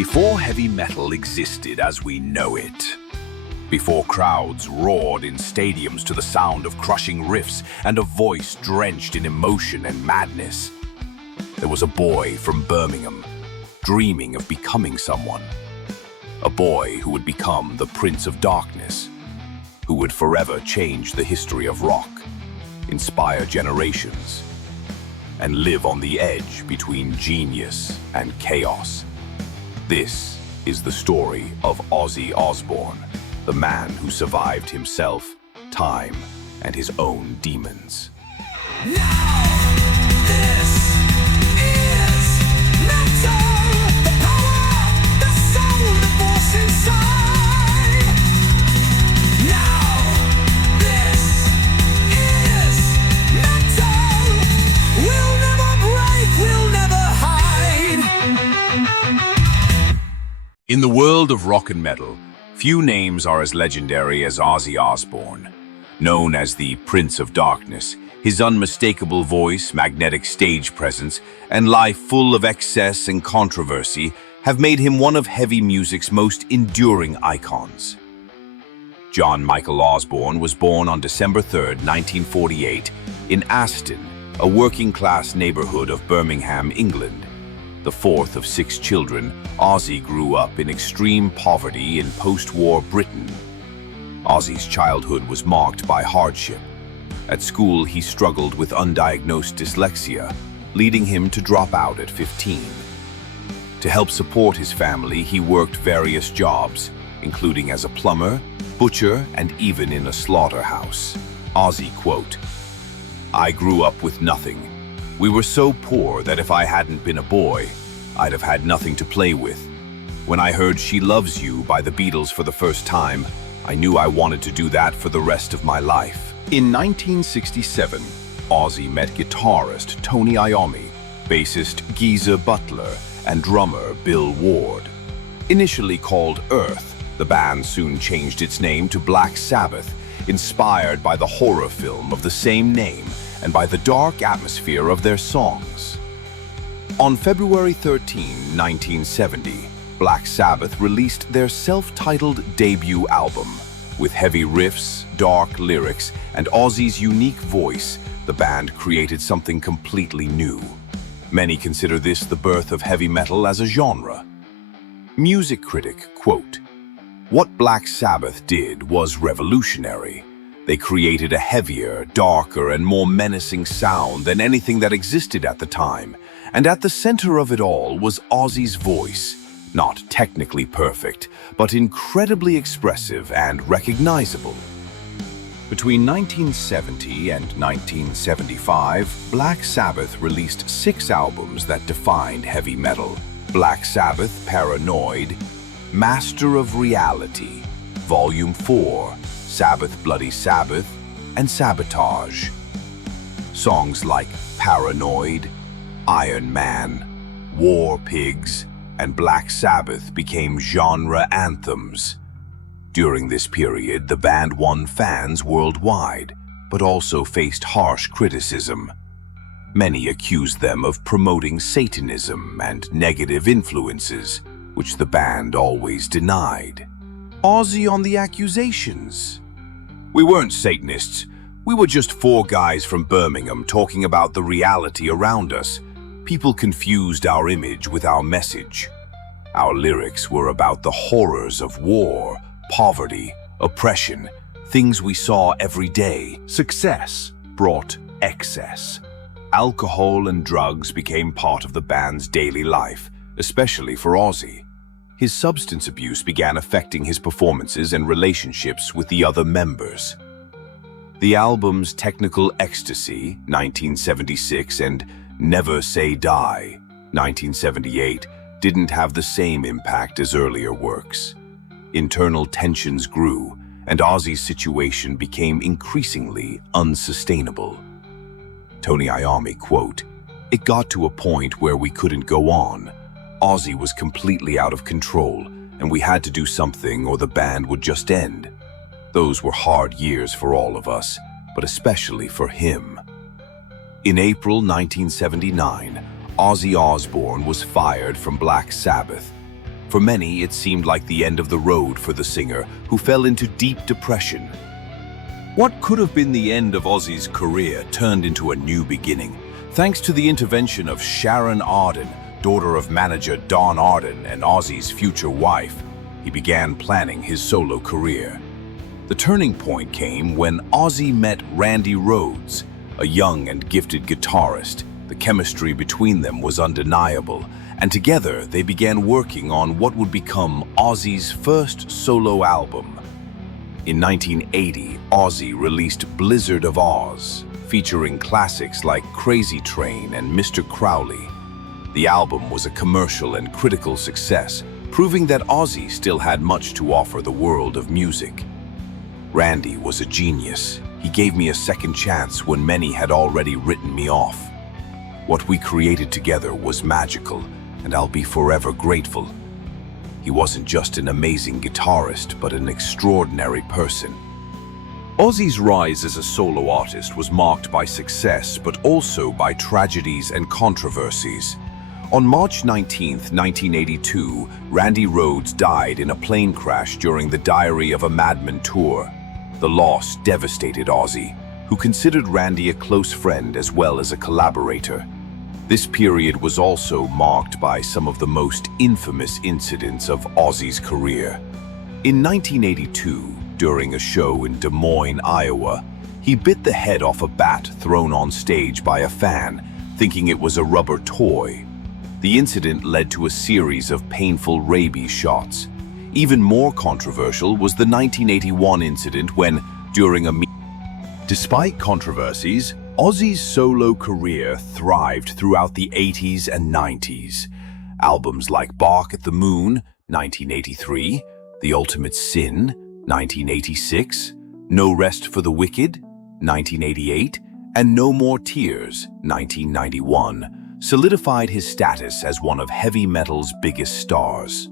Before heavy metal existed as we know it, before crowds roared in stadiums to the sound of crushing riffs and a voice drenched in emotion and madness, there was a boy from Birmingham dreaming of becoming someone. A boy who would become the Prince of Darkness, who would forever change the history of rock, inspire generations, and live on the edge between genius and chaos. This is the story of Ozzy Osbourne, the man who survived himself, time, and his own demons. Now, this is metal, the power, the soul, the force inside. Now, this is metal, we'll never break, we'll never hide. In the world of rock and metal, few names are as legendary as Ozzy Osbourne. Known as the Prince of Darkness, his unmistakable voice, magnetic stage presence, and life full of excess and controversy have made him one of heavy music's most enduring icons. John Michael Osbourne was born on December 3, 1948, in Aston, a working-class neighborhood of Birmingham, England. The fourth of 6 children, Ozzy grew up in extreme poverty in post-war Britain. Ozzy's childhood was marked by hardship. At school, he struggled with undiagnosed dyslexia, leading him to drop out at 15. To help support his family, he worked various jobs, including as a plumber, butcher, and even in a slaughterhouse. Ozzy quote, "I grew up with nothing. We were so poor that if I hadn't been a boy, I'd have had nothing to play with. When I heard She Loves You by the Beatles for the first time, I knew I wanted to do that for the rest of my life." In 1967, Ozzy met guitarist Tony Iommi, bassist Geezer Butler, and drummer Bill Ward. Initially called Earth, the band soon changed its name to Black Sabbath, inspired by the horror film of the same name and by the dark atmosphere of their songs. On February 13, 1970, Black Sabbath released their self-titled debut album. With heavy riffs, dark lyrics, and Ozzy's unique voice, the band created something completely new. Many consider this the birth of heavy metal as a genre. Music critic quote, "What Black Sabbath did was revolutionary. They created a heavier, darker, and more menacing sound than anything that existed at the time. And at the center of it all was Ozzy's voice, not technically perfect, but incredibly expressive and recognizable." Between 1970 and 1975, Black Sabbath released 6 albums that defined heavy metal: Black Sabbath Paranoid, Master of Reality, Volume 4, Sabbath Bloody Sabbath, and Sabotage. Songs like Paranoid, Iron Man, War Pigs, and Black Sabbath became genre anthems. During this period, the band won fans worldwide, but also faced harsh criticism. Many accused them of promoting Satanism and negative influences, which the band always denied. Ozzy on the accusations: "We weren't Satanists. We were just 4 guys from Birmingham talking about the reality around us. People confused our image with our message. Our lyrics were about the horrors of war, poverty, oppression, things we saw every day. Success brought excess. Alcohol and drugs became part of the band's daily life, especially for Ozzy. His substance abuse began affecting his performances and relationships with the other members." The albums Technical Ecstasy, 1976, and Never Say Die, 1978, didn't have the same impact as earlier works. Internal tensions grew, and Ozzy's situation became increasingly unsustainable. Tony Iommi quote, "It got to a point where we couldn't go on. Ozzy was completely out of control, and we had to do something or the band would just end. Those were hard years for all of us, but especially for him." In April 1979, Ozzy Osbourne was fired from Black Sabbath. For many, it seemed like the end of the road for the singer, who fell into deep depression. What could have been the end of Ozzy's career turned into a new beginning, thanks to the intervention of Sharon Arden, daughter of manager Don Arden and Ozzy's future wife. He began planning his solo career. The turning point came when Ozzy met Randy Rhoads, a young and gifted guitarist. The chemistry between them was undeniable, and together they began working on what would become Ozzy's first solo album. In 1980, Ozzy released Blizzard of Oz, featuring classics like Crazy Train and Mr. Crowley. The album was a commercial and critical success, proving that Ozzy still had much to offer the world of music. Randy was a genius. He gave me a second chance when many had already written me off. What we created together was magical, and I'll be forever grateful. He wasn't just an amazing guitarist, but an extraordinary person. Ozzy's rise as a solo artist was marked by success, but also by tragedies and controversies. On March 19, 1982, Randy Rhoads died in a plane crash during the Diary of a Madman tour. The loss devastated Ozzy, who considered Randy a close friend as well as a collaborator. This period was also marked by some of the most infamous incidents of Ozzy's career. In 1982, during a show in Des Moines, Iowa, he bit the head off a bat thrown on stage by a fan, thinking it was a rubber toy. The incident led to a series of painful rabies shots. Even more controversial was the 1981 incident when, during a Despite controversies, Ozzy's solo career thrived throughout the 80s and 90s. Albums like Bark at the Moon, 1983, The Ultimate Sin, 1986, No Rest for the Wicked, 1988, and No More Tears, 1991, solidified his status as one of heavy metal's biggest stars.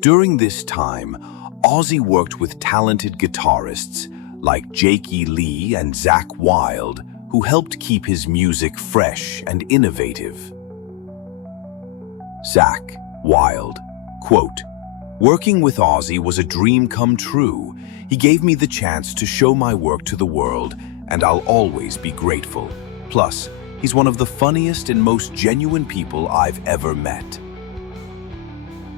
During this time, Ozzy worked with talented guitarists like Jake E. Lee and Zakk Wylde, who helped keep his music fresh and innovative. Zakk Wylde, quote, "Working with Ozzy was a dream come true. He gave me the chance to show my work to the world, and I'll always be grateful. Plus, he's one of the funniest and most genuine people I've ever met."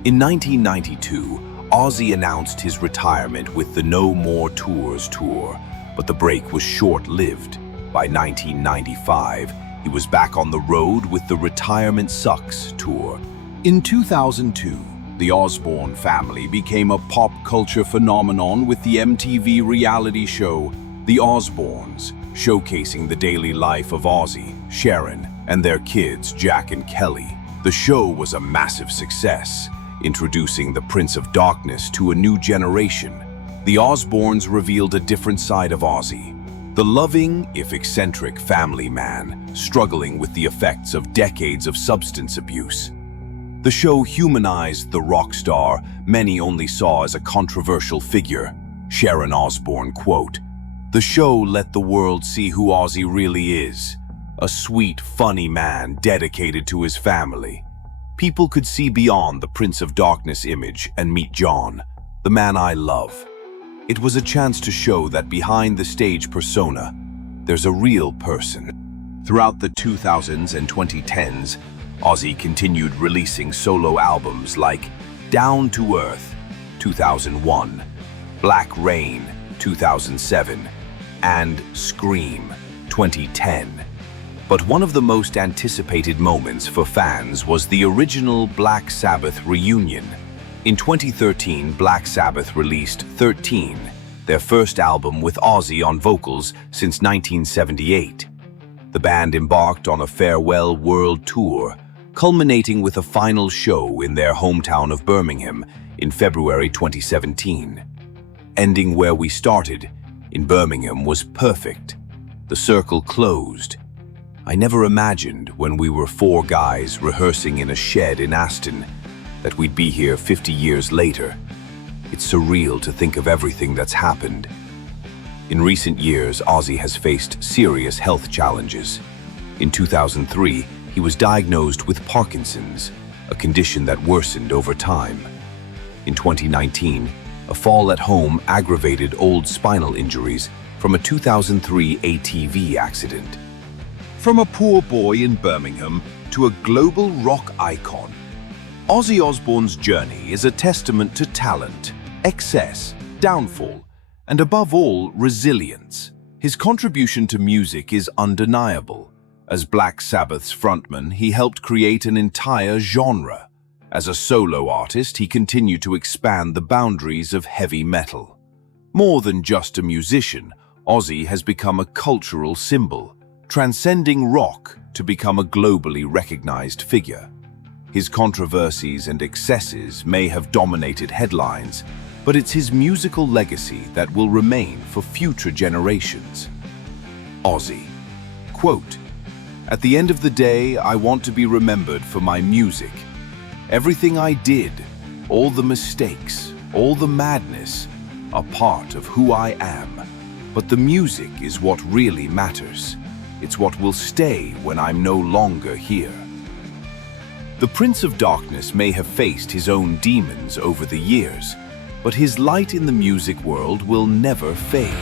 In 1992, Ozzy announced his retirement with the No More Tours tour, but the break was short-lived. By 1995, he was back on the road with the Retirement Sucks tour. In 2002, the Osbourne family became a pop culture phenomenon with the MTV reality show The Osbournes, showcasing the daily life of Ozzy, Sharon, and their kids Jack and Kelly. The show was a massive success, introducing the Prince of Darkness to a new generation. The Osbournes revealed a different side of Ozzy, the loving, if eccentric, family man, struggling with the effects of decades of substance abuse. The show humanized the rock star many only saw as a controversial figure. Sharon Osbourne, quote, "The show let the world see who Ozzy really is, a sweet, funny man dedicated to his family. People could see beyond the Prince of Darkness image and meet John, the man I love. It was a chance to show that behind the stage persona, there's a real person." Throughout the 2000s and 2010s, Ozzy continued releasing solo albums like Down to Earth, 2001, Black Rain, 2007, and Scream, 2010. But one of the most anticipated moments for fans was the original Black Sabbath reunion. In 2013, Black Sabbath released 13, their first album with Ozzy on vocals since 1978. The band embarked on a farewell world tour, culminating with a final show in their hometown of Birmingham in February 2017. Ending where we started, in Birmingham, was perfect. The circle closed. I never imagined when we were four guys rehearsing in a shed in Aston that we'd be here 50 years later. It's surreal to think of everything that's happened. In recent years, Ozzy has faced serious health challenges. In 2003, he was diagnosed with Parkinson's, a condition that worsened over time. In 2019, a fall at home aggravated old spinal injuries from a 2003 ATV accident. From a poor boy in Birmingham to a global rock icon, Ozzy Osbourne's journey is a testament to talent, excess, downfall, and above all, resilience. His contribution to music is undeniable. As Black Sabbath's frontman, he helped create an entire genre. As a solo artist, he continued to expand the boundaries of heavy metal. More than just a musician, Ozzy has become a cultural symbol, transcending rock to become a globally recognized figure. His controversies and excesses may have dominated headlines, but it's his musical legacy that will remain for future generations. Ozzy, quote, "At the end of the day, I want to be remembered for my music. Everything I did, all the mistakes, all the madness, are part of who I am. But the music is what really matters. It's what will stay when I'm no longer here." The Prince of Darkness may have faced his own demons over the years, but his light in the music world will never fade.